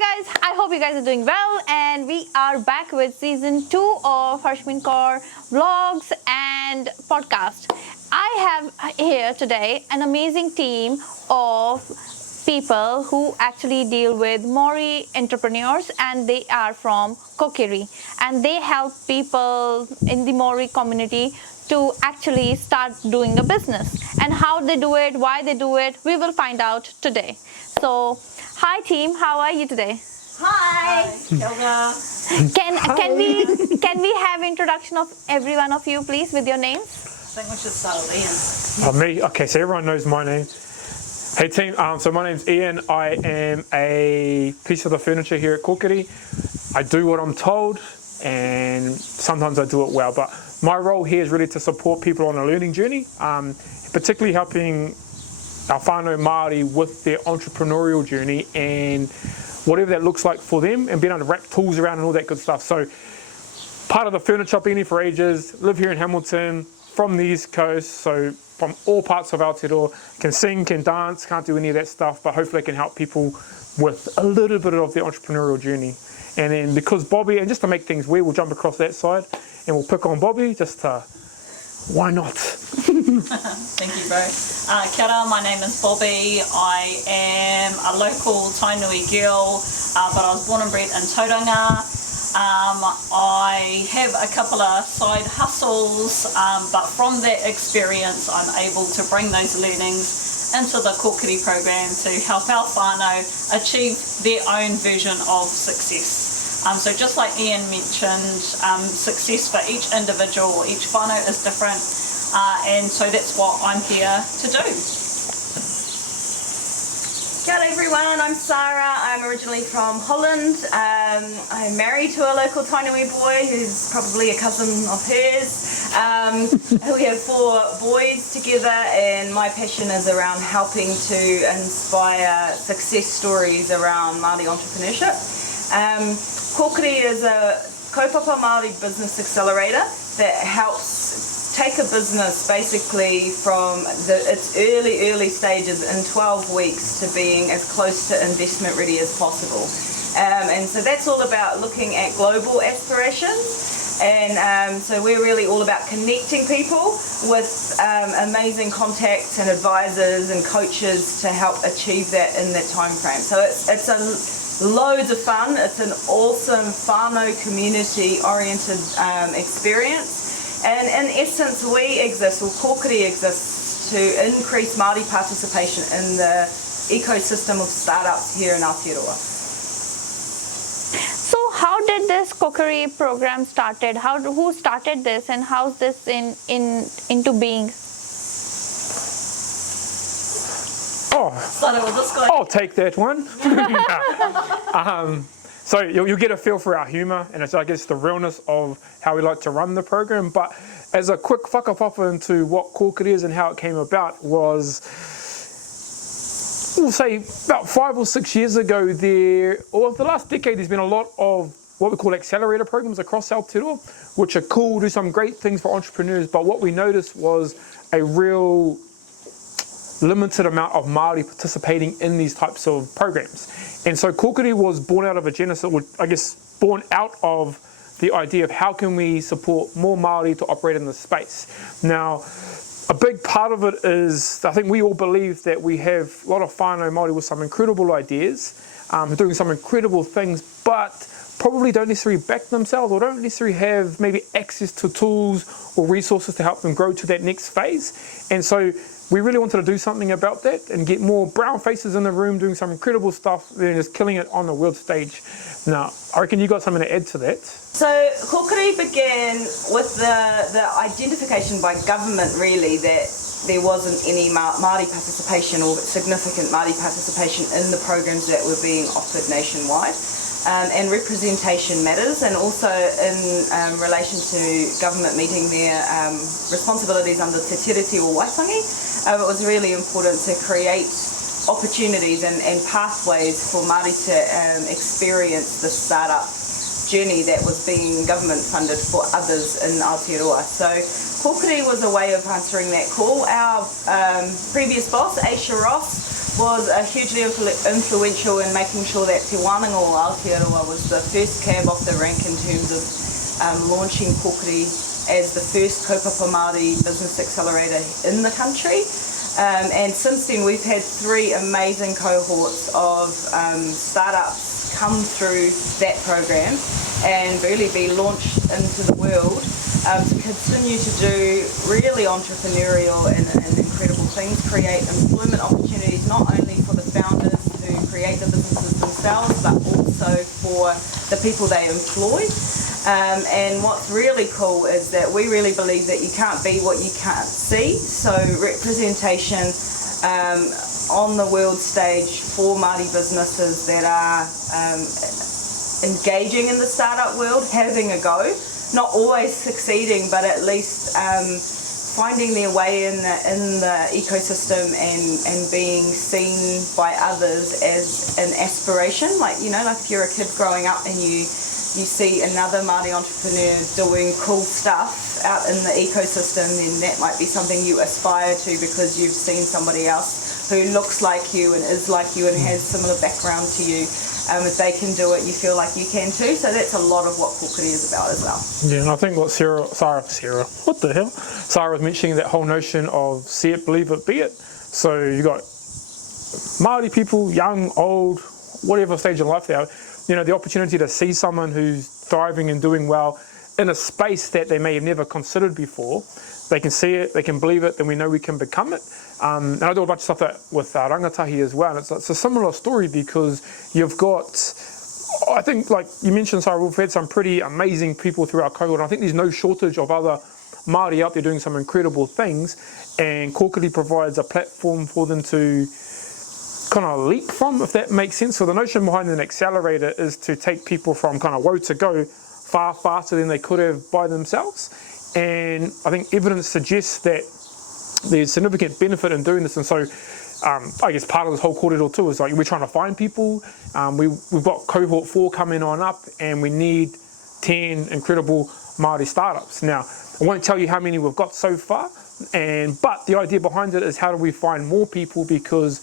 Hi guys, I hope you guys are doing well, and we are back with season 2 of Harshmeen Kaur vlogs and podcast. I have here today an amazing team of people who actually deal with Māori entrepreneurs, and they are from Kōkiri, and they help people in the Māori community to actually start doing a business. And how they do it, why they do it, we will find out today. So, hi team, how are you today? Hi. Can we have introduction of every one of you, please, with your names? I think we should start with Ian. Me? Okay, so everyone knows my name. Hey team, so my name's Ian. I am a piece of the furniture here at Kōkiri. I do what I'm told, and sometimes I do it well, but my role here is really to support people on a learning journey, particularly helping our whānau Māori with their entrepreneurial journey and whatever that looks like for them, and being able to wrap tools around and all that good stuff. So part of the furniture shop, been here for ages, live here in Hamilton, from the East Coast, so from all parts of Aotearoa, can sing, can dance, can't do any of that stuff, but hopefully I can help people with a little bit of their entrepreneurial journey. And then because Bobby, and just to make things weird, we'll jump across that side and we'll pick on Bobby, just to, why not? Thank you, bro. Kia ora, my name is Bobby. I am a local Tainui girl, but I was born and bred in Tauranga. I have a couple of side hustles, but from that experience I'm able to bring those learnings into the Kōkiri program to help our whānau achieve their own version of success. So just like Ian mentioned, success for each individual, each whānau is different, and so that's what I'm here to do. Kia ora everyone, I'm Sara. I'm originally from Holland. I'm married to a local Tainui boy who's probably a cousin of hers. We have 4 boys together, and my passion is around helping to inspire success stories around Māori entrepreneurship. Kōkiri is a kaupapa Māori business accelerator that helps take a business basically from its early stages in 12 weeks to being as close to investment ready as possible. And so that's all about looking at global aspirations, and so we're really all about connecting people with amazing contacts and advisors and coaches to help achieve that in that time frame. So it's loads of fun. It's an awesome whānau community oriented experience. And in essence, we exist, or Kōkiri exists, to increase Māori participation in the ecosystem of startups here in Aotearoa. So how did this Kōkiri program started? Who started this, and how's this into being? I'll take that one. So you'll get a feel for our humour, and it's, I guess, the realness of how we like to run the program. But as a quick whakapapa into what Kōkiri is and how it came about was, we'll say about 5 or 6 years ago or the last decade, there's been a lot of what we call accelerator programs across Aotearoa, which are cool, do some great things for entrepreneurs. But what we noticed was a real limited amount of Māori participating in these types of programs. And so Kōkiri was born out of a genesis, I guess, born out of the idea of how can we support more Māori to operate in this space. Now, a big part of it is, I think we all believe that we have a lot of whānau Māori with some incredible ideas, doing some incredible things, but probably don't necessarily back themselves, or don't necessarily have maybe access to tools or resources to help them grow to that next phase. And so we really wanted to do something about that and get more brown faces in the room doing some incredible stuff and just killing it on the world stage. Now, I reckon you got something to add to that. So Kōkiri began with the identification by government, really, that there wasn't any Māori participation or significant Māori participation in the programs that were being offered nationwide. And representation matters, and also in relation to government meeting their responsibilities under Te Tiriti or Waitangi, it was really important to create opportunities and pathways for Māori to experience the startup journey that was being government funded for others in Aotearoa. So Kōkiri was a way of answering that call. Our previous boss, Aisha Ross, was hugely influential in making sure that Te Wānanga o Aotearoa was the first cab off the rank in terms of launching Kōkiri as the first kaupapa Māori business accelerator in the country. And since then we've had 3 amazing cohorts of startups come through that program and really be launched into the world to continue to do really entrepreneurial and incredible things, create employment opportunities not only for the founders who create the businesses themselves but also for the people they employ. And what's really cool is that we really believe that you can't be what you can't see, so representation on the world stage for Māori businesses that are engaging in the startup world, having a go, not always succeeding, but at least finding their way in the ecosystem and being seen by others as an aspiration. Like if you're a kid growing up and you see another Māori entrepreneur doing cool stuff out in the ecosystem, then that might be something you aspire to because you've seen somebody else who looks like you and is like you and has similar background to you. If they can do it, you feel like you can too. So that's a lot of what Kōkiri is about as well. Yeah, and I think what Sara, what the hell? Sarah was mentioning that whole notion of see it, believe it, be it. So you've got Māori people, young, old, whatever stage of life they are, the opportunity to see someone who's thriving and doing well in a space that they may have never considered before. They can see it, they can believe it, then we know we can become it. And I do a bunch of stuff that with rangatahi as well. And it's a similar story because you've got, I think like you mentioned, Sara, we've had some pretty amazing people through our cohort. And I think there's no shortage of other Māori out there doing some incredible things. And Kōkiri provides a platform for them to kind of leap from, if that makes sense. So the notion behind an accelerator is to take people from kind of woe to go far faster than they could have by themselves. And I think evidence suggests that there's significant benefit in doing this. And so I guess part of this whole corridor too is like we're trying to find people. We've got cohort 4 coming on up and we need 10 incredible Māori startups. Now, I won't tell you how many we've got so far, but the idea behind it is how do we find more people, because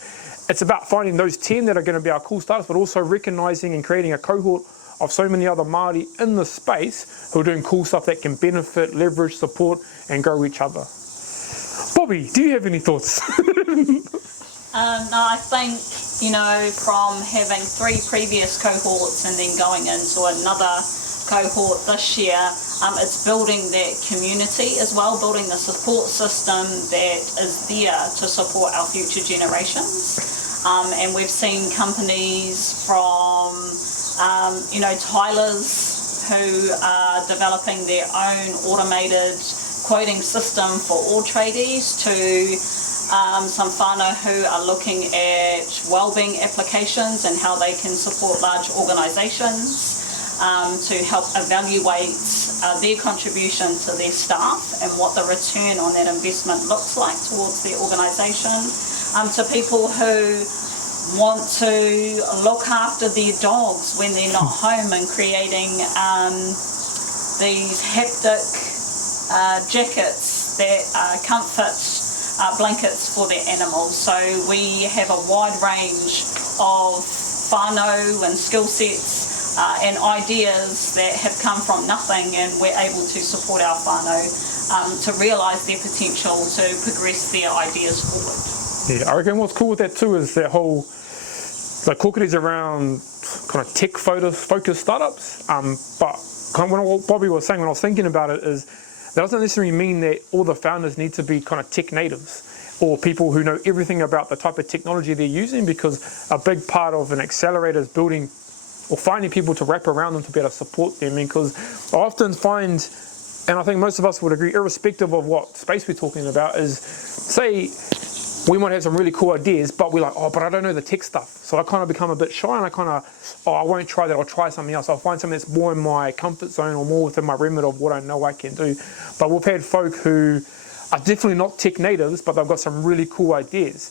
it's about finding those 10 that are going to be our cool startups, but also recognizing and creating a cohort of so many other Māori in the space who are doing cool stuff that can benefit, leverage, support, and grow each other. Bobby, do you have any thoughts? No, I think, from having 3 previous cohorts and then going into another cohort this year, it's building that community as well, building the support system that is there to support our future generations. And we've seen companies from Tylers who are developing their own automated quoting system for all tradies to some whānau who are looking at wellbeing applications and how they can support large organisations to help evaluate their contribution to their staff and what the return on that investment looks like towards their organisation, to people who want to look after their dogs when they're not home and creating these haptic jackets that comfort blankets for their animals. So we have a wide range of whānau and skill sets and ideas that have come from nothing, and we're able to support our whānau to realise their potential to progress their ideas forward. Yeah, I reckon what's cool with that too is that whole, like Kōkiri's around kind of tech focused startups, but kind of what Bobby was saying when I was thinking about it is that doesn't necessarily mean that all the founders need to be kind of tech natives or people who know everything about the type of technology they're using, because a big part of an accelerator is building or finding people to wrap around them to be able to support them. Because I often find, and I think most of us would agree, irrespective of what space we're talking about, is say we might have some really cool ideas, but we're like, but I don't know the tech stuff. So I kind of become a bit shy and I kind of, I won't try that, I'll try something else. I'll find something that's more in my comfort zone or more within my remit of what I know I can do. But we've had folk who are definitely not tech natives, but they've got some really cool ideas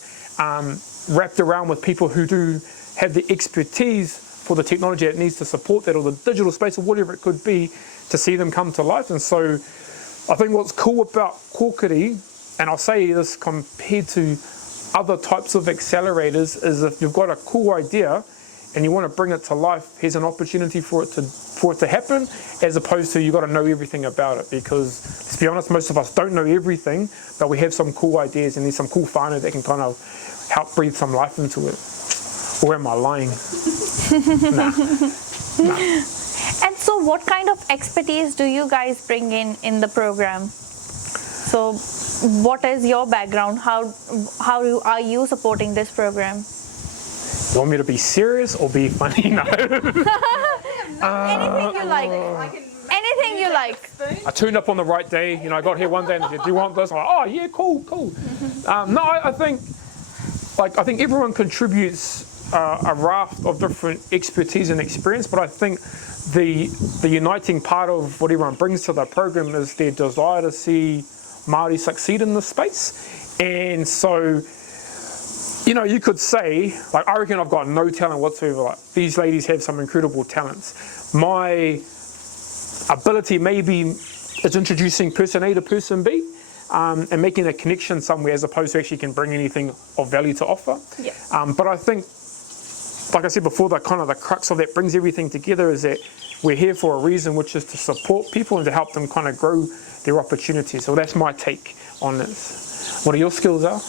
wrapped around with people who do have the expertise for the technology that needs to support that, or the digital space or whatever it could be, to see them come to life. And so I think what's cool about Kōkiri, and I'll say this compared to other types of accelerators is if you've got a cool idea and you want to bring it to life, here's an opportunity for it to happen, as opposed to you got to know everything about it. Because let's be honest, most of us don't know everything, but we have some cool ideas and there's some cool whānau that can kind of help breathe some life into it. Or am I lying? Nah. And so what kind of expertise do you guys bring in the program? So what is your background? How are you supporting this program? You want me to be serious or be funny? No. Anything you like. Anything you like. I tuned up on the right day. I got here one day and said, "Do you want this?" I'm like, "Oh yeah, cool." No, I think everyone contributes a raft of different expertise and experience, but I think the uniting part of what everyone brings to the program is their desire to see Māori succeed in this space. And so, you could say, I reckon I've got no talent whatsoever. These ladies have some incredible talents. My ability maybe is introducing person A to person B, and making a connection somewhere, as opposed to actually can bring anything of value to offer. Yeah. But I think, like I said before, the crux of that brings everything together is that we're here for a reason, which is to support people and to help them kind of grow their opportunities. So that's my take on this. What are your skills, Al?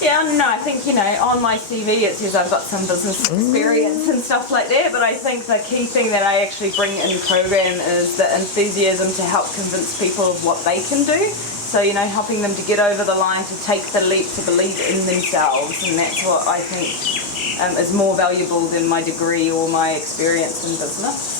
Yeah, no, I think, on my CV it says I've got some business experience and stuff like that, but I think the key thing that I actually bring in the program is the enthusiasm to help convince people of what they can do. So, helping them to get over the line, to take the leap, to believe in themselves, and that's what I think is more valuable than my degree or my experience in business.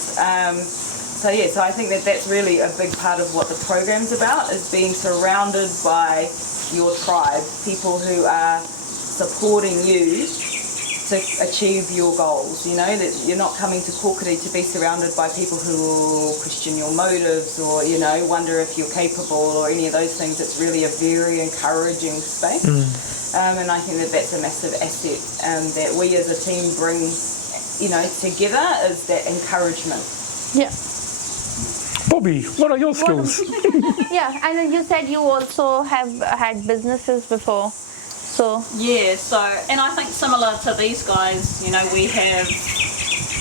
So I think that's really a big part of what the program's about, is being surrounded by your tribe, people who are supporting you to achieve your goals. That you're not coming to Kōkiri to be surrounded by people who will question your motives or, wonder if you're capable or any of those things. It's really a very encouraging space. And I think that's a massive asset that we as a team bring, together, is that encouragement. Yeah. Bobby, what are your skills? Yeah, and you said you also have had businesses before. So Yeah, and I think similar to these guys, we have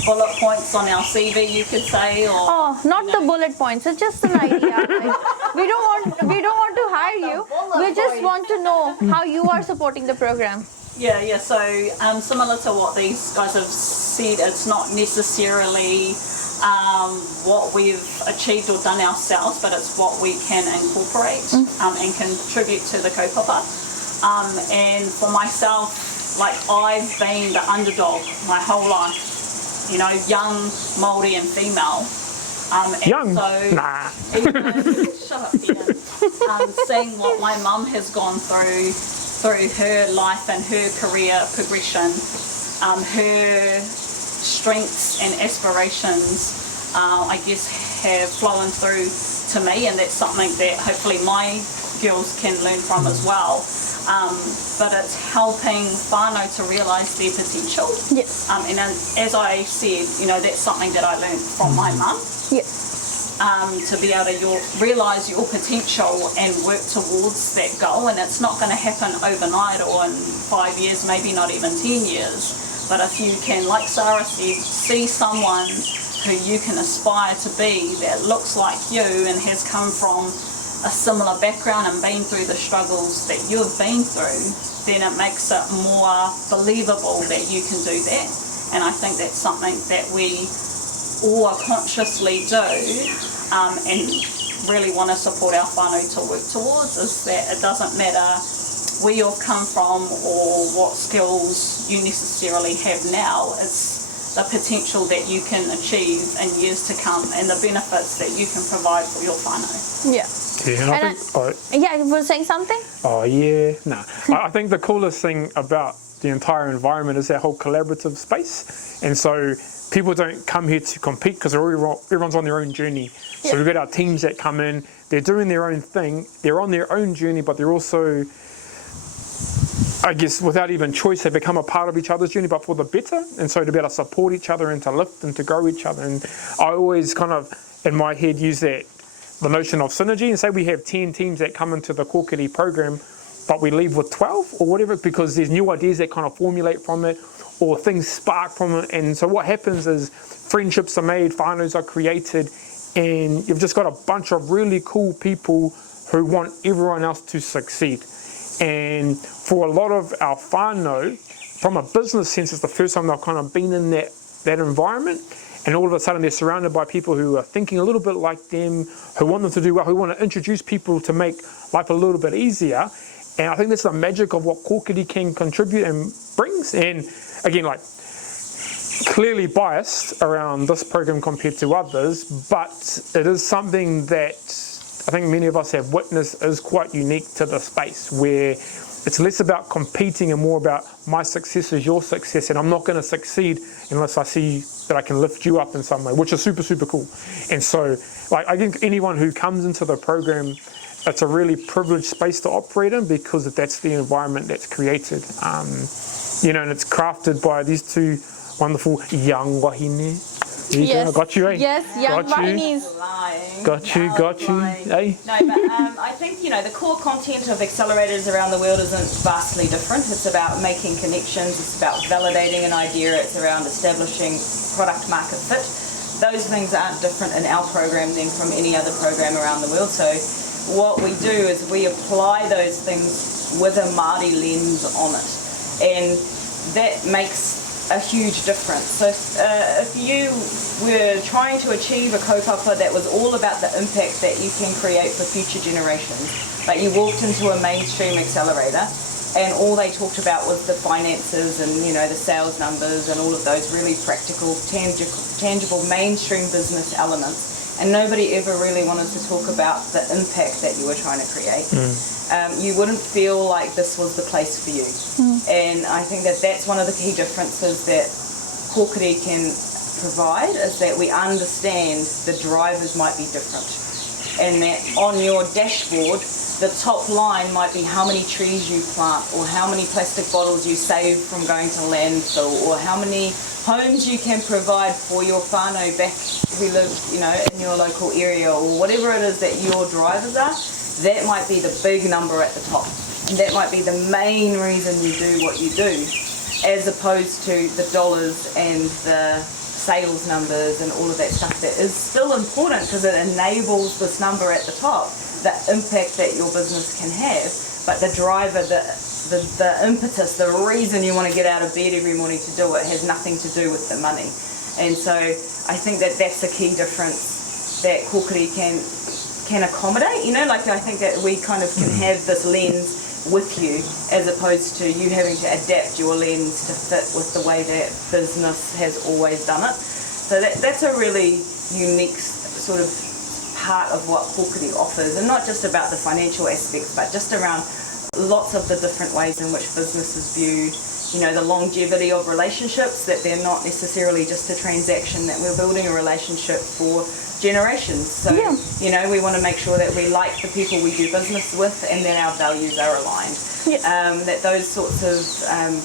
bullet points on our CV, you could say, or not the bullet points. It's just an idea. We don't want to hire you. We just want to know how you are supporting the program. Yeah. So similar to what these guys have said, it's not necessarily what we've achieved or done ourselves, but it's what we can incorporate and contribute to the kaupapa. And for myself, I've been the underdog my whole life. Young Māori and female. And Young? So, nah. Shut up, Ian. Seeing what my mum has gone through her life and her career progression, her strengths and aspirations, I guess, have flown through to me, and that's something that hopefully my girls can learn from as well. But it's helping whānau to realise their potential. Yes. And as I said, that's something that I learned from my mum. Yes. To be able to realise your potential and work towards that goal. And it's not going to happen overnight or in 5 years, maybe not even 10 years. But if you can, like Sara said, see someone who you can aspire to be that looks like you and has come from a similar background and been through the struggles that you've been through, then it makes it more believable that you can do that. And I think that's something that we all consciously do and really want to support our whānau to work towards, is that it doesn't matter where you've come from or what skills you necessarily have now. It's the potential that you can achieve in years to come and the benefits that you can provide for your whānau. Yeah. Yeah, and Yeah, you were saying something? Oh yeah, no. I think the coolest thing about the entire environment is that whole collaborative space, and so people don't come here to compete because everyone's on their own journey. So we've got our teams that come in, they're doing their own thing, they're on their own journey, but they're also, I guess, without even choice, they become a part of each other's journey, but for the better. And so to be able to support each other and to lift and to grow each other. And I always kind of, in my head, use the notion of synergy, and say we have 10 teams that come into the Kōkiri program. but we leave with 12 or whatever, because there's new ideas that kind of formulate from it, or things spark from it. And so what happens is friendships are made, whānaus are created, and you've just got a bunch of really cool people who want everyone else to succeed. And for a lot of our whānau, from a business sense, it's the first time they've kind of been in that environment, and all of a sudden they're surrounded by people who are thinking a little bit like them, who want them to do well, who want to introduce people to make life a little bit easier. And I think that's the magic of what Kōkiri can contribute and brings. And again, like, clearly biased around this program compared to others, but it is something that I think many of us have witnessed is quite unique to the space, where it's less about competing and more about my success is your success, and I'm not going to succeed unless I see that I can lift you up in some way, which is super, super cool. And so, like, I think anyone who comes into the program, it's a really privileged space to operate in, because that's the environment that's created. You know, and it's crafted by these two wonderful young wahine. Yes. Got you, eh? Yes, young Got you. Wahinis. Lying. Got you, eh? No, but I think, the core content of accelerators around the world isn't vastly different. It's about making connections, it's about validating an idea, it's around establishing product market fit. Those things aren't different in our program than from any other program around the world. So what we do is we apply those things with a Māori lens on it, and that makes a huge difference. So if you were trying to achieve a kaupapa that was all about the impact that you can create for future generations, but you walked into a mainstream accelerator and all they talked about was the finances and the sales numbers and all of those really practical, tangible mainstream business elements, and nobody ever really wanted to talk about the impact that you were trying to create, you wouldn't feel like this was the place for you. And I think that that's one of the key differences that Kōkiri can provide, is that we understand the drivers might be different, and that on your dashboard the top line might be how many trees you plant, or how many plastic bottles you save from going to landfill, or how many homes you can provide for your whānau back who live in your local area, or whatever it is that your drivers are. That might be the big number at the top, and that might be the main reason you do what you do, as opposed to the dollars and the sales numbers and all of that stuff that is still important, because it enables this number at the top, the impact that your business can have. But the driver, the impetus, the reason you want to get out of bed every morning to do it has nothing to do with the money. And so I think that that's a key difference that Kōkiri can accommodate. I think that we kind of can have this lens with you, as opposed to you having to adapt your lens to fit with the way that business has always done it. So that's a really unique sort of part of what Kōkiri offers, and not just about the financial aspects, but just around lots of the different ways in which businesses view the longevity of relationships, that they're not necessarily just a transaction, that we're building a relationship for generations. So, we want to make sure that we like the people we do business with, and that our values are aligned. That those sorts of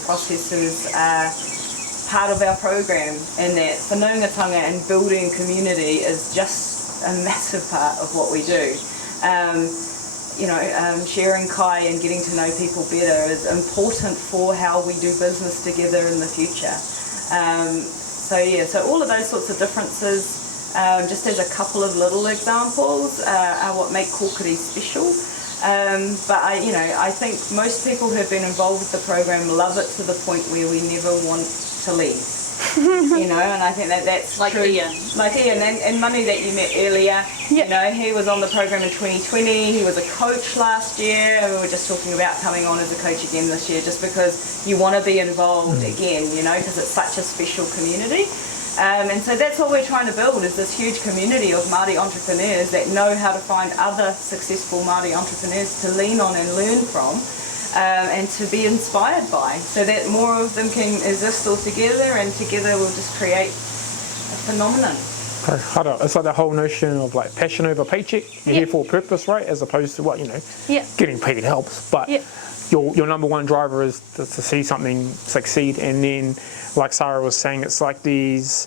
processes are part of our program, and that whanaungatanga and building community is just a massive part of what we do. Sharing kai and getting to know people better is important for how we do business together in the future. So all of those sorts of differences, just as a couple of little examples, are what make Kōkiri special. But I think most people who have been involved with the program love it to the point where we never want to leave. And I think that's Like true. Ian. Like Ian and Money that you met earlier. He was on the program in 2020. He was a coach last year, and we were just talking about coming on as a coach again this year, just because you want to be involved again, because it's such a special community. And so that's what we're trying to build, is this huge community of Māori entrepreneurs that know how to find other successful Māori entrepreneurs to lean on and learn from, and to be inspired by, so that more of them can exist all together, and together we'll just create a phenomenon. It's like the whole notion of like passion over paycheck. You're here for a purpose, right? As opposed to getting paid helps, but your number one driver is to see something succeed. And then, like Sara was saying, it's like these.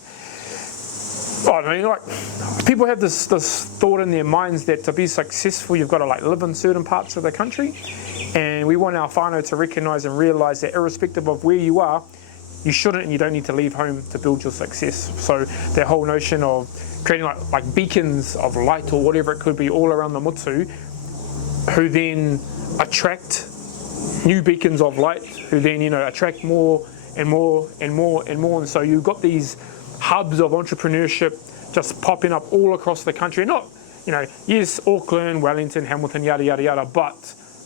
People have this thought in their minds that to be successful, you've got to live in certain parts of the country. And we want our whānau to recognise and realise that irrespective of where you are, you shouldn't and you don't need to leave home to build your success. So that whole notion of creating like beacons of light or whatever it could be all around the motu, who then attract new beacons of light, who then, attract more and more and more and more. And so you've got these hubs of entrepreneurship just popping up all across the country. Not, yes, Auckland, Wellington, Hamilton, yada, yada, yada, but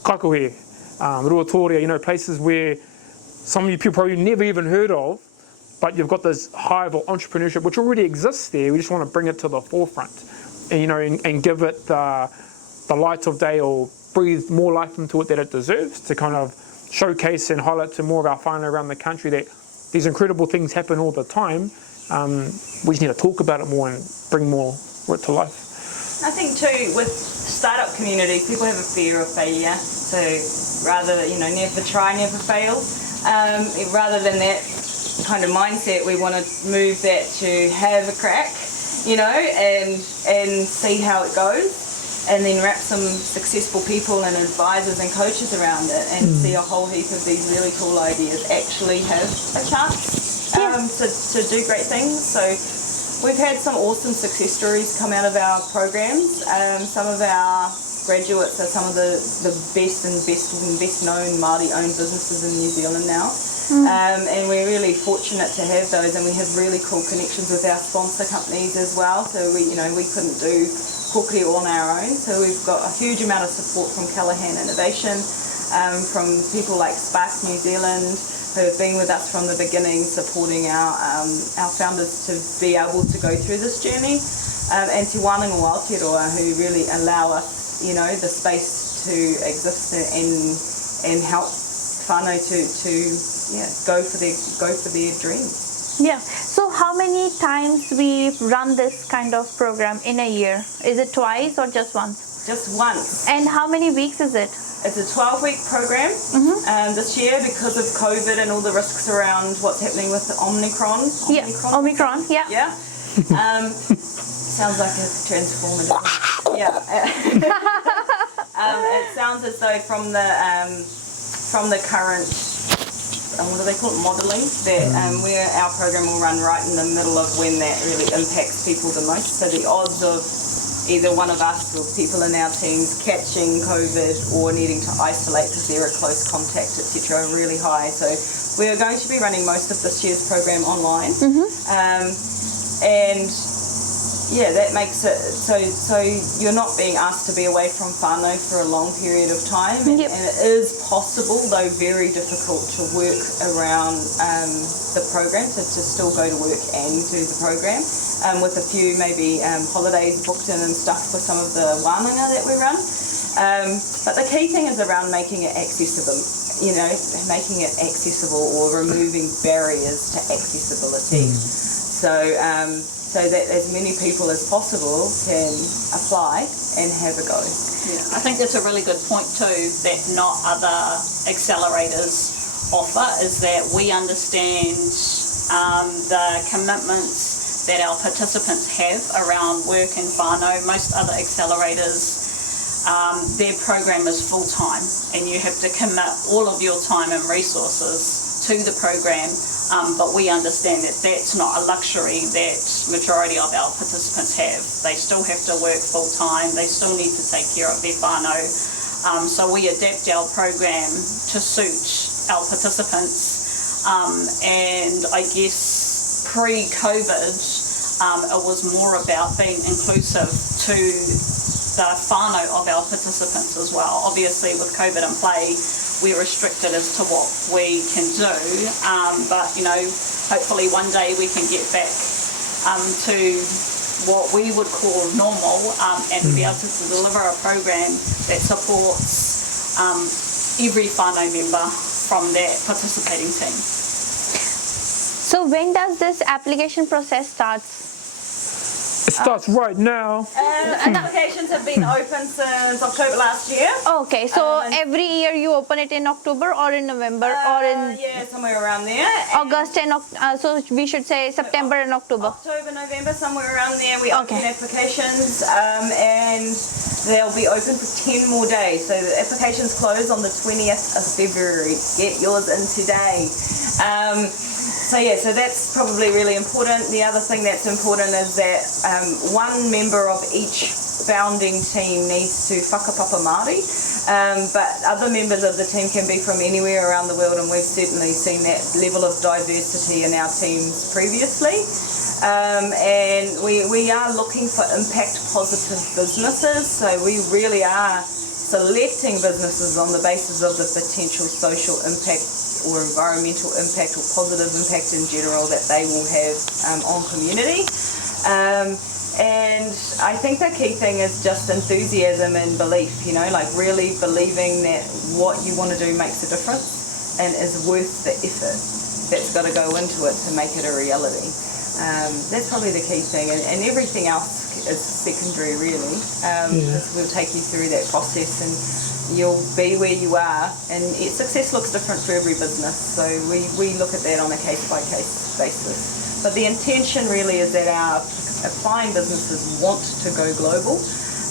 Kaikohe, Ruatoria, places where some of you people probably never even heard of, but you've got this hive of entrepreneurship which already exists there. We just want to bring it to the forefront and give it the light of day, or breathe more life into it that it deserves, to kind of showcase and highlight to more of our whānau around the country that these incredible things happen all the time. We just need to talk about it more and bring more of it to life. I think too, with startup communities, people have a fear of failure. So rather, never try, never fail. Rather than that kind of mindset, we want to move that to have a crack, and see how it goes, and then wrap some successful people and advisors and coaches around it, and see a whole heap of these really cool ideas actually have a chance to do great things. So we've had some awesome success stories come out of our programs. Some of our graduates are some of the best known Māori-owned businesses in New Zealand now. And we're really fortunate to have those, and we have really cool connections with our sponsor companies as well. So we couldn't do Kōkiri on our own. So we've got a huge amount of support from Callaghan Innovation, from people like Spark New Zealand, who have been with us from the beginning, supporting our founders to be able to go through this journey, and Te Wānanga Aotearoa, who really allow us, the space to exist and help whānau to go for their dreams. Yeah. So how many times we run this kind of program in a year? Is it twice or just once? Just once. And how many weeks is it? It's a 12-week program. This year, because of COVID and all the risks around what's happening with the Omicron. Omicron. Yeah. Yeah. Sounds like a transformative. Yeah. It sounds as though from the current, what do they call it, modelling, that where our program will run right in the middle of when that really impacts people the most. So the odds of either one of us or people in our teams catching COVID or needing to isolate because they're a close contact, etc., are really high. So we are going to be running most of this year's program online. And yeah, that makes it so you're not being asked to be away from whānau for a long period of time, and it is possible, though very difficult, to work around the program, to still go to work and do the program, with a few maybe holidays booked in and stuff for some of the wānanga that we run. But the key thing is around making it accessible, making it accessible or removing barriers to accessibility. So that as many people as possible can apply and have a go. Yeah, I think that's a really good point too, that not other accelerators offer, is that we understand the commitments that our participants have around work and whānau. Most other accelerators, their program is full-time, and you have to commit all of your time and resources to the program, but we understand that that's not a luxury that majority of our participants have. They still have to work full-time, they still need to take care of their whānau, so we adapt our program to suit our participants, and I guess pre-COVID it was more about being inclusive to the whānau of our participants as well. Obviously with COVID in play, we're restricted as to what we can do, but hopefully one day we can get back to what we would call normal, and be able to deliver a program that supports every whānau member from that participating team. So when does this application process start? It starts right now. And applications have been open since October last year. Okay, so every year you open it in October or in November or in Yeah, somewhere around there. August and so we should say September and October. October, November, somewhere around there. We open Okay. applications and they'll be open for 10 more days. So the applications close on the 20th of February. Get yours in today. So that's probably really important. The other thing that's important is that one member of each founding team needs to whakapapa Māori, but other members of the team can be from anywhere around the world, and we've certainly seen that level of diversity in our teams previously. And we are looking for impact positive businesses, so we really are selecting businesses on the basis of the potential social impact or environmental impact or positive impact in general that they will have on community. And I think the key thing is just enthusiasm and belief, like really believing that what you want to do makes a difference and is worth the effort that's got to go into it to make it a reality. That's probably the key thing, and everything else is secondary really. We'll take you through that process and you'll be where you are, and success looks different for every business, so we look at that on a case-by-case basis. But the intention really is that our applying businesses want to go global,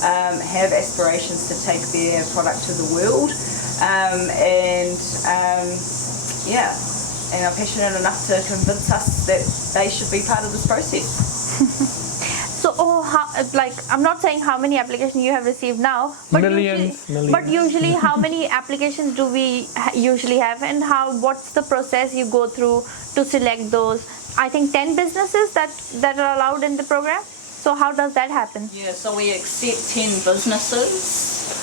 have aspirations to take their product to the world, and are passionate enough to convince us that they should be part of this process. So, I'm not saying how many applications you have received now, but Millions. But usually, how many applications do we usually have, and what's the process you go through to select those? I think 10 businesses that are allowed in the program. So, how does that happen? Yeah, so we accept 10 businesses,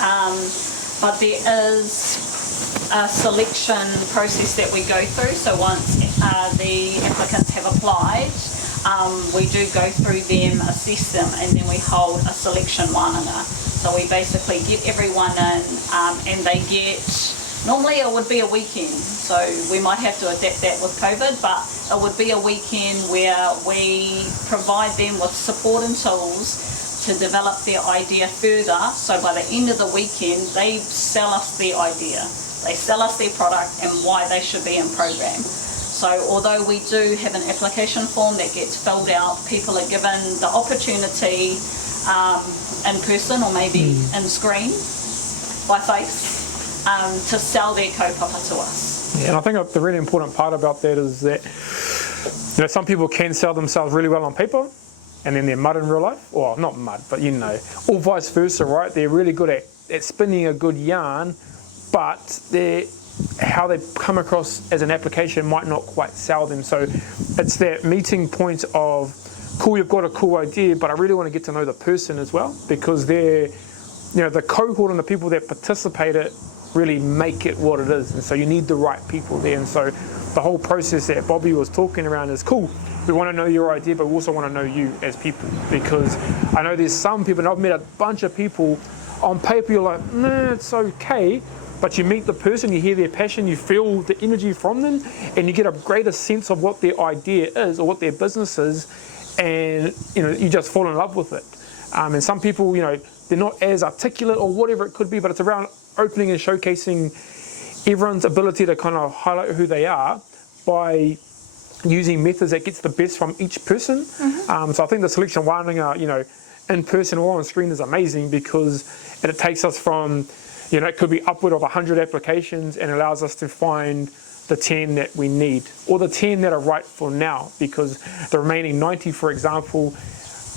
but there is a selection process that we go through. So once the applicants have applied, we do go through them, assess them, and then we hold a selection wānanga. So we basically get everyone in, and they get, normally it would be a weekend, so we might have to adapt that with COVID, but it would be a weekend where we provide them with support and tools to develop their idea further. So by the end of the weekend, they sell us their idea. They sell us their product and why they should be in program. So although we do have an application form that gets filled out, people are given the opportunity in person or maybe in screen by face to sell their kaupapa to us. Yeah, and I think the really important part about that is that some people can sell themselves really well on paper, and then they're mud in real life. Well, not mud, but or vice versa, right? They're really good at spinning a good yarn, but how they come across as an application might not quite sell them. So it's that meeting point of, cool, you've got a cool idea, but I really want to get to know the person as well, because they're, the cohort and the people that participate it really make it what it is. And so you need the right people there. And so the whole process that Bobby was talking around is cool. We want to know your idea, but we also want to know you as people, because I know there's some people, and I've met a bunch of people, on paper you're like, nah, it's okay, but you meet the person, you hear their passion, you feel the energy from them, and you get a greater sense of what their idea is or what their business is, and you just fall in love with it. And some people, they're not as articulate or whatever it could be, but it's around opening and showcasing everyone's ability to kind of highlight who they are by using methods that gets the best from each person. So I think the selection wānanga, in person or on screen is amazing, because it takes us from, it could be upward of 100 applications, and allows us to find the 10 that we need, or the 10 that are right for now, because the remaining 90, for example,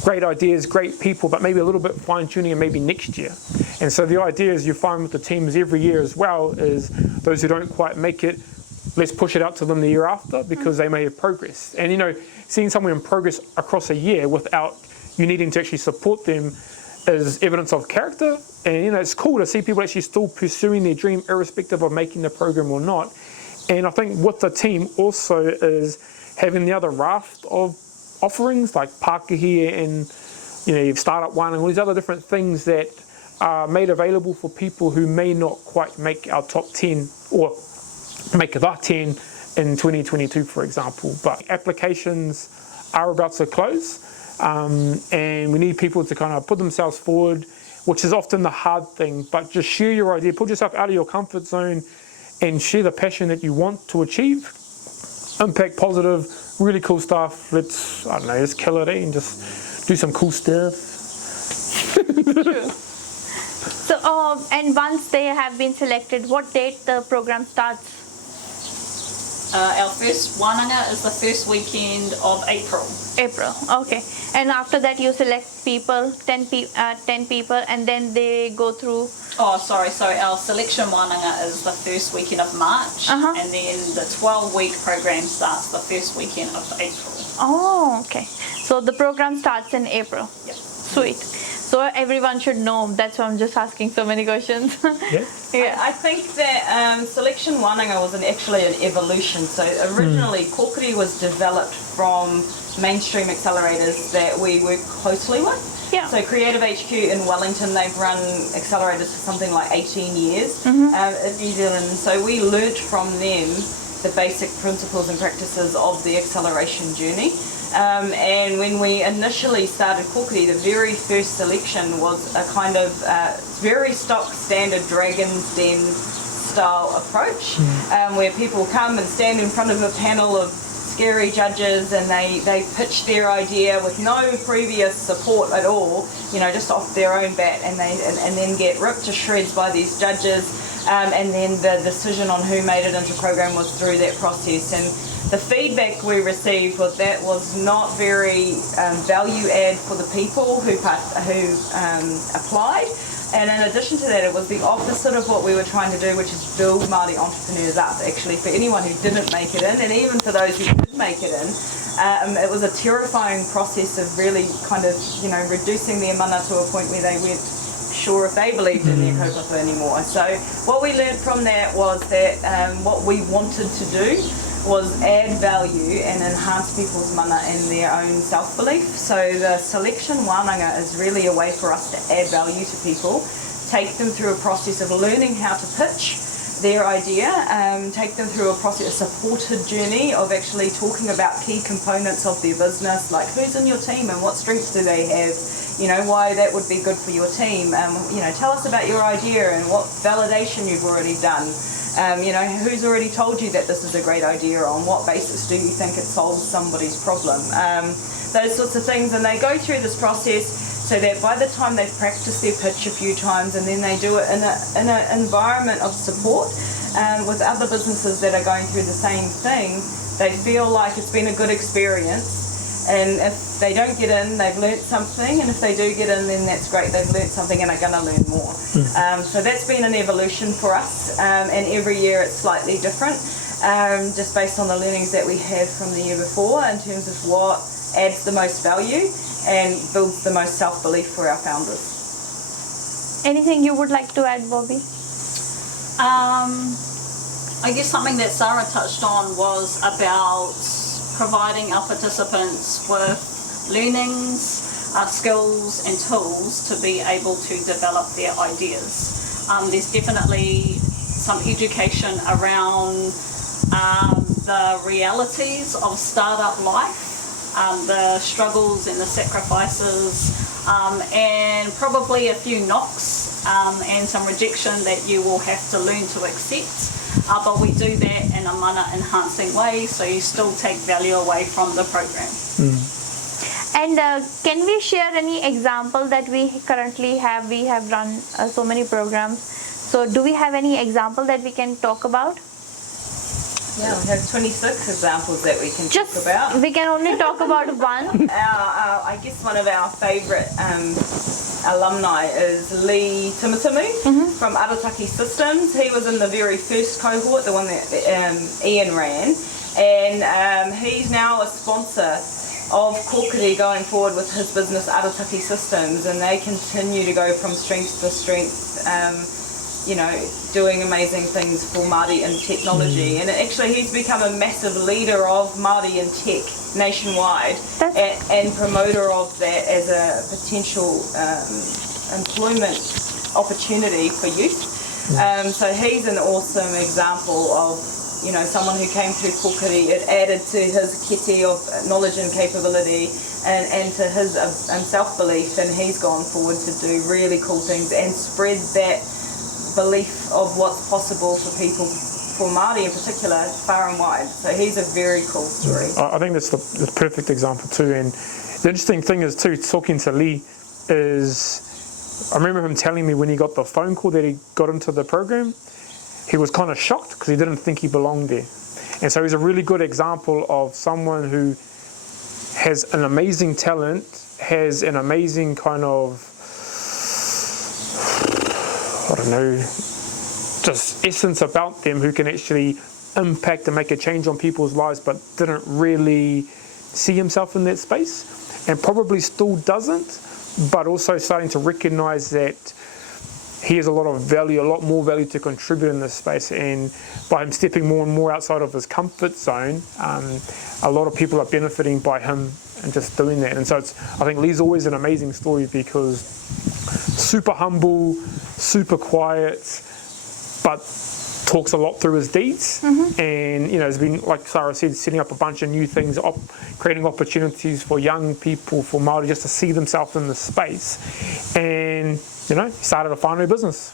great ideas, great people, but maybe a little bit fine tuning and maybe next year. And so the idea is you find with the teams every year as well is those who don't quite make it, let's push it out to them the year after, because they may have progressed. And seeing someone in progress across a year without you needing to actually support them is evidence of character. And it's cool to see people actually still pursuing their dream irrespective of making the program or not. And I think with the team also is having the other raft of offerings like Pākehie and you've startup one and all these other different things that are made available for people who may not quite make our top 10 or make the 10 in 2022, for example. But applications are about to close. and we need people to kind of put themselves forward, which is often the hard thing, but just share your idea, put yourself out of your comfort zone and share the passion that you want to achieve. Impact positive, really cool stuff. Let's, I don't know, just kill it and just do some cool stuff. True. So, and once they have been selected, what date the program starts? Our first wānanga is the first weekend of April. April, okay. And after that you select people, 10 people, and then they go through... Oh, sorry. So our selection wānanga is the first weekend of March, and then the 12-week program starts the first weekend of April. Oh, okay. So the program starts in April. Yep. Sweet. So everyone should know. That's why I'm just asking so many questions. Yeah. Yeah. I think that selection wānanga was actually an evolution. So originally, Kōkiri was developed from mainstream accelerators that we work closely with. Yeah. So Creative HQ in Wellington, they've run accelerators for something like 18 years in New Zealand. So we learnt from them the basic principles and practices of the acceleration journey. And when we initially started Kōkiri, the very first selection was a kind of very stock standard Dragon's Den style approach, where people come and stand in front of a panel of scary judges and they pitch their idea with no previous support at all, you know, just off their own bat, and then get ripped to shreds by these judges, and then the decision on who made it into program was through that process. And the feedback we received was that was not very value add for the people who applied. And in addition to that, it was the opposite of what we were trying to do, which is build Māori entrepreneurs up, actually, for anyone who didn't make it in, and even for those who did make it in. It was a terrifying process of really kind of, you know, reducing their mana to a point where they weren't sure if they believed in their kaupapa anymore. So what we learned from that was that what we wanted to do was add value and enhance people's mana and their own self-belief. So the selection wānanga is really a way for us to add value to people, take them through a process of learning how to pitch their idea, take them through a process, a supported journey of actually talking about key components of their business, like who's in your team and what strengths do they have, you know, why that would be good for your team, you know, tell us about your idea and what validation you've already done. You know, who's already told you that this is a great idea, on what basis do you think it solves somebody's problem? Those sorts of things, and they go through this process so that by the time they've practiced their pitch a few times, and then they do it in an environment of support with other businesses that are going through the same thing, they feel like it's been a good experience. And if they don't get in, they've learnt something, and if they do get in, then that's great, they've learnt something and are going to learn more. So that's been an evolution for us, and every year it's slightly different, just based on the learnings that we had from the year before in terms of what adds the most value and builds the most self-belief for our founders. Anything you would like to add, Bobby? I guess something that Sara touched on was about providing our participants with learnings, skills and tools to be able to develop their ideas. There's definitely some education around the realities of startup life, the struggles and the sacrifices, and probably a few knocks and some rejection that you will have to learn to accept. But we do that in a mana enhancing way, so you still take value away from the program. And can we share any example that we currently have? We have run so many programs. So do we have any example that we can talk about? Yeah, we have 26 examples that we can talk about. We can only talk about one. I guess one of our favourite alumni is Lee Timutimu from Arataki Systems. He was in the very first cohort, the one that Ian ran, and he's now a sponsor of Kōkiri going forward with his business Arataki Systems, and they continue to go from strength to strength, you know, doing amazing things for Māori in technology. And actually he's become a massive leader of Māori in tech nationwide, and promoter of that as a potential employment opportunity for youth. So he's an awesome example of someone who came through Kōkiri, it added to his kete of knowledge and capability and to his self-belief, and he's gone forward to do really cool things and spread that belief of what's possible for people, for Māori in particular, far and wide. So he's a very cool story. I think that's the perfect example too. And the interesting thing is too, talking to Lee, is I remember him telling me when he got the phone call that he got into the program, he was kind of shocked because he didn't think he belonged there. And so he's a really good example of someone who has an amazing talent, has an amazing kind of, I don't know, just essence about them, who can actually impact and make a change on people's lives, but didn't really see himself in that space, and probably still doesn't, but also starting to recognize that he has a lot of value, a lot more value to contribute in this space. And by him stepping more and more outside of his comfort zone, a lot of people are benefiting by him and just doing that. And so I think Lee's always an amazing story, because super humble, super quiet, but talks a lot through his deeds. And has been, like Sara said, setting up a bunch of new things, creating opportunities for young people, for Māori, just to see themselves in this space. And he started a whānau business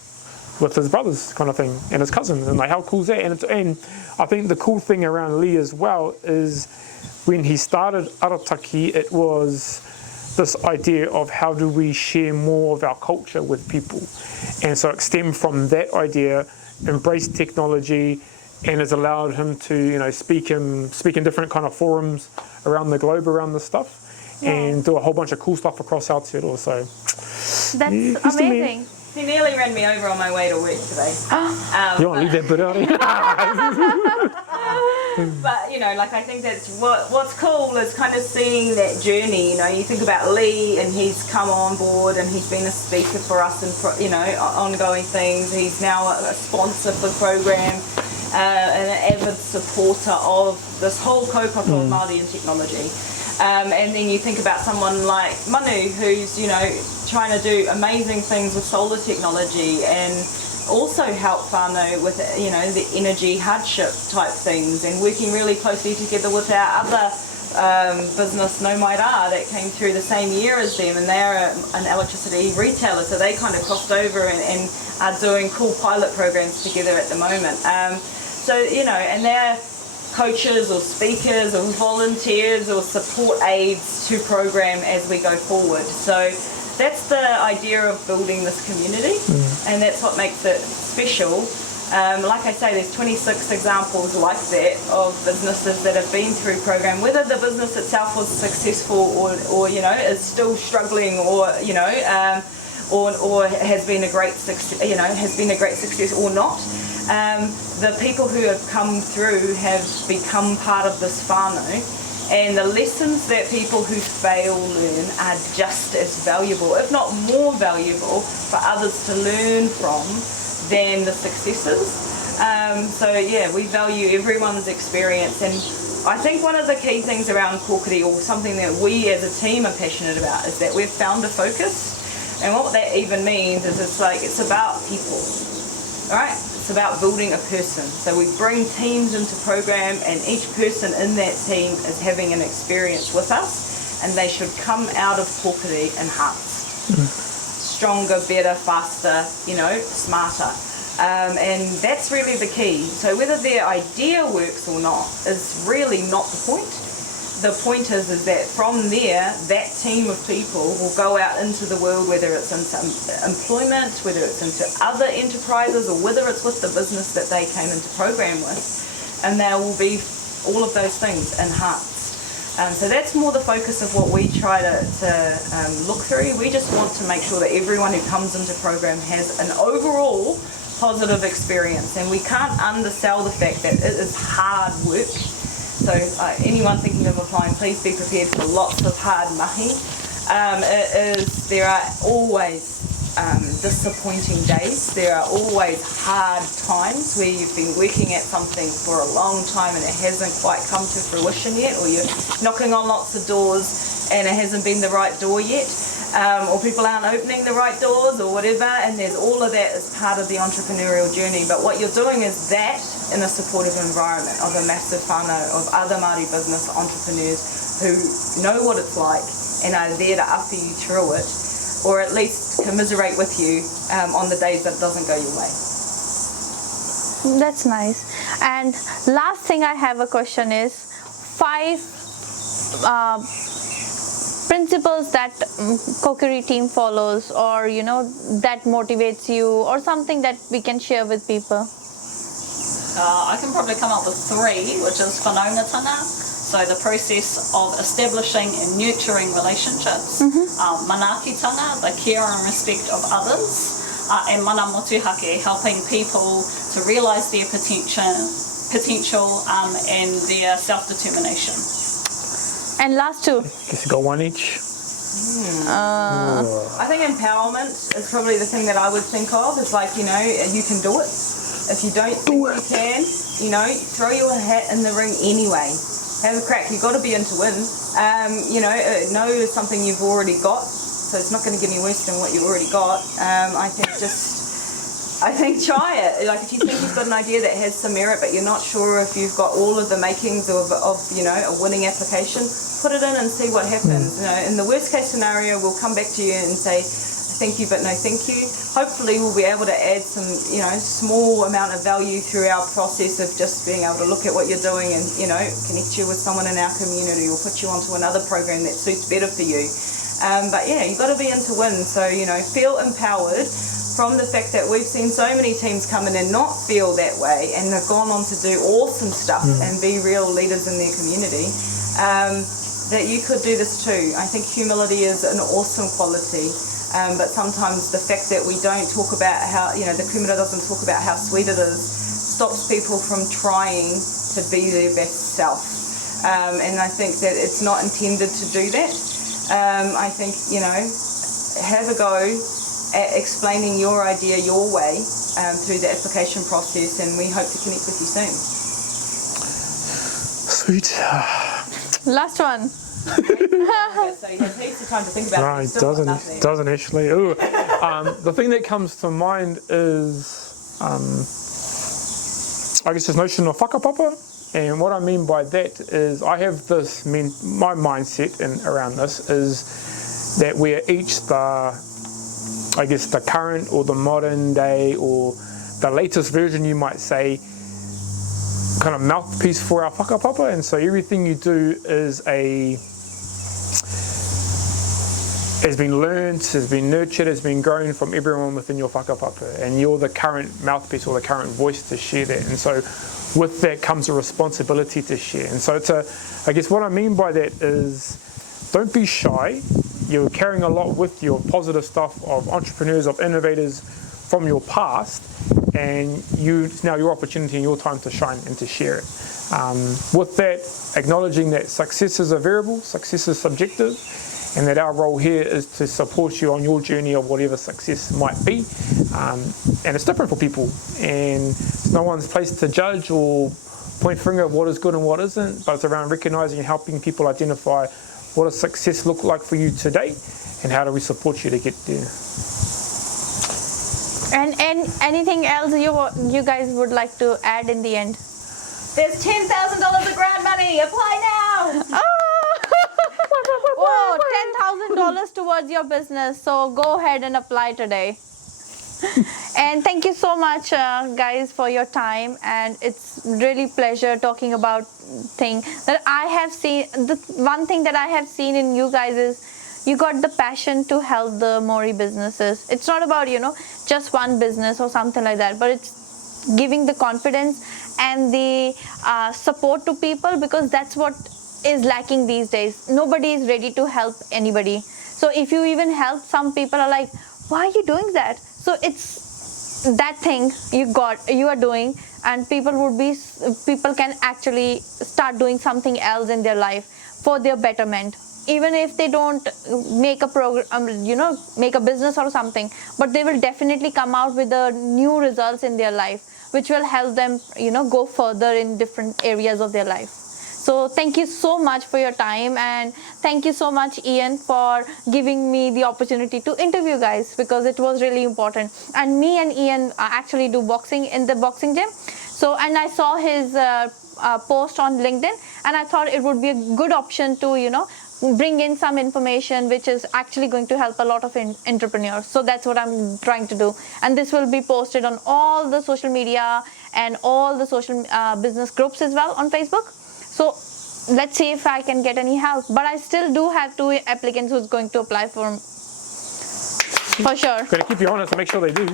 with his brothers, kind of thing, and his cousins, and like, how cool is that? And I think the cool thing around Lee as well is when he started Arataki, it was this idea of how do we share more of our culture with people. And so it stemmed from that idea, embrace technology, and has allowed him to speak in different kind of forums around the globe around this stuff, and do a whole bunch of cool stuff across Aotearoa. So that's amazing. He nearly ran me over on my way to work today. You want to leave that bit out here? But I think that's what's cool is kind of seeing that journey. You think about Lee, and he's come on board and he's been a speaker for us and ongoing things. He's now a sponsor for the program, and an avid supporter of this whole kaupapa of Māori and technology. And then you think about someone like Manu, who's trying to do amazing things with solar technology, and also help whānau with the energy hardship type things, and working really closely together with our other business, No Maira, that came through the same year as them, and they're an electricity retailer, so they kind of crossed over and are doing cool pilot programs together at the moment. And they're coaches or speakers or volunteers or support aides to program as we go forward. So that's the idea of building this community, and that's what makes it special. Like I say, there's 26 examples like that of businesses that have been through program, whether the business itself was successful or is still struggling, or has been a great success, or not. The people who have come through have become part of this whānau, and the lessons that people who fail learn are just as valuable, if not more valuable, for others to learn from than the successes. We value everyone's experience, and I think one of the key things around Kōkiri, or something that we as a team are passionate about, is that we've found a focus. And what that even means is it's about people, right? It's about building a person. So we bring teams into program, and each person in that team is having an experience with us, and they should come out of Kōkiri enhanced. Stronger, better, faster, smarter. And that's really the key. So whether their idea works or not is really not the point. The point is that from there, that team of people will go out into the world, whether it's into employment, whether it's into other enterprises, or whether it's with the business that they came into program with, and there will be all of those things enhanced. So that's more the focus of what we try to look through. We just want to make sure that everyone who comes into program has an overall positive experience, and we can't undersell the fact that it is hard work. So anyone thinking of applying, please be prepared for lots of hard mahi. There are always disappointing days. There are always hard times where you've been working at something for a long time and it hasn't quite come to fruition yet, or you're knocking on lots of doors and it hasn't been the right door yet. or people aren't opening the right doors or whatever, and there's all of that as part of the entrepreneurial journey. But what you're doing is that in a supportive environment of a massive whānau of other Māori business entrepreneurs who know what it's like and are there to upper you through it, or at least commiserate with you on the days that it doesn't go your way. That's nice. And last thing I have a question is 5 principles that Kōkiri team follows, or that motivates you, or something that we can share with people. I can probably come up with 3, which is whanaungatanga, so the process of establishing and nurturing relationships, manaakitanga, the care and respect of others, and mana motuhake, helping people to realise their potential and their self-determination. And last 2. Guess you got one each. I think empowerment is probably the thing that I would think of. It's like, you can do it. If you don't think you can, throw your hat in the ring anyway. Have a crack. You've got to be in to win. No is something you've already got, so it's not going to get any worse than what you've already got. I think try it. Like, if you think you've got an idea that has some merit, but you're not sure if you've got all of the makings of a winning application, put it in and see what happens. In the worst case scenario, we'll come back to you and say, thank you, but no thank you. Hopefully we'll be able to add some, small amount of value through our process of just being able to look at what you're doing and, connect you with someone in our community or put you onto another program that suits better for you. But yeah, you've got to be in to win. So, feel empowered from the fact that we've seen so many teams come in and not feel that way, and they've gone on to do awesome stuff and be real leaders in their community, that you could do this too. I think humility is an awesome quality. But sometimes the fact that we don't talk about how, the kumara doesn't talk about how sweet it is, stops people from trying to be their best self. And I think that it's not intended to do that. I think, have a go at explaining your idea your way through the application process, and we hope to connect with you soon. Sweet. Last one. So you have heaps of time to think about No, it. it doesn't actually. Ooh. The thing that comes to mind is, I guess, this notion of whakapapa. And what I mean by that is I have this, my mindset around this is that we are each the current or the modern day or the latest version, you might say, kind of mouthpiece for our whakapapa. And so everything you do has been learned, has been nurtured, has been grown from everyone within your whakapapa, and you're the current mouthpiece or the current voice to share that. And so with that comes a responsibility to share. And so I guess what I mean by that is, don't be shy. You're carrying a lot with you of positive stuff, of entrepreneurs, of innovators from your past, and it's now your opportunity and your time to shine and to share it. With that, acknowledging that success is a variable, success is subjective, and that our role here is to support you on your journey of whatever success might be. And it's different for people, and it's no one's place to judge or point finger at what is good and what isn't, but it's around recognizing and helping people identify what does success look like for you today, and how do we support you to get there. And anything else you guys would like to add in the end? There's $10,000 of grant money. Apply now. Whoa, $10,000 towards your business. So go ahead and apply today. And thank you so much, guys, for your time. And it's really pleasure talking about things that I have seen. The one thing that I have seen in you guys is you got the passion to help the Māori businesses. It's not about, just one business or something like that, but it's giving the confidence and the support to people, because that's what is lacking these days. Nobody is ready to help anybody. So if you even help, some people are like, why are you doing that? So it's that thing you are doing, and people can actually start doing something else in their life for their betterment. Even if they don't make a program, make a business or something, but they will definitely come out with the new results in their life, which will help them, go further in different areas of their life. So thank you so much for your time, and thank you so much, Ian, for giving me the opportunity to interview guys, because it was really important. And me and Ian actually do boxing in the boxing gym. So, and I saw his post on LinkedIn, and I thought it would be a good option to, bring in some information which is actually going to help a lot of entrepreneurs. So that's what I'm trying to do. And this will be posted on all the social media and all the social business groups as well on Facebook. So let's see if I can get any help. But I still do have 2 applicants who's going to apply for sure. Gotta keep you honest and make sure they do.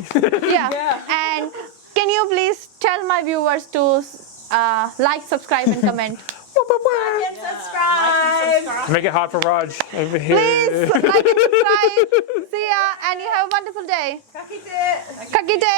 Yeah. And can you please tell my viewers to like, subscribe, and comment? Like and subscribe. Make it hard for Raj over here. Please like and subscribe. See ya, and you have a wonderful day. Ka kite. Ka kite.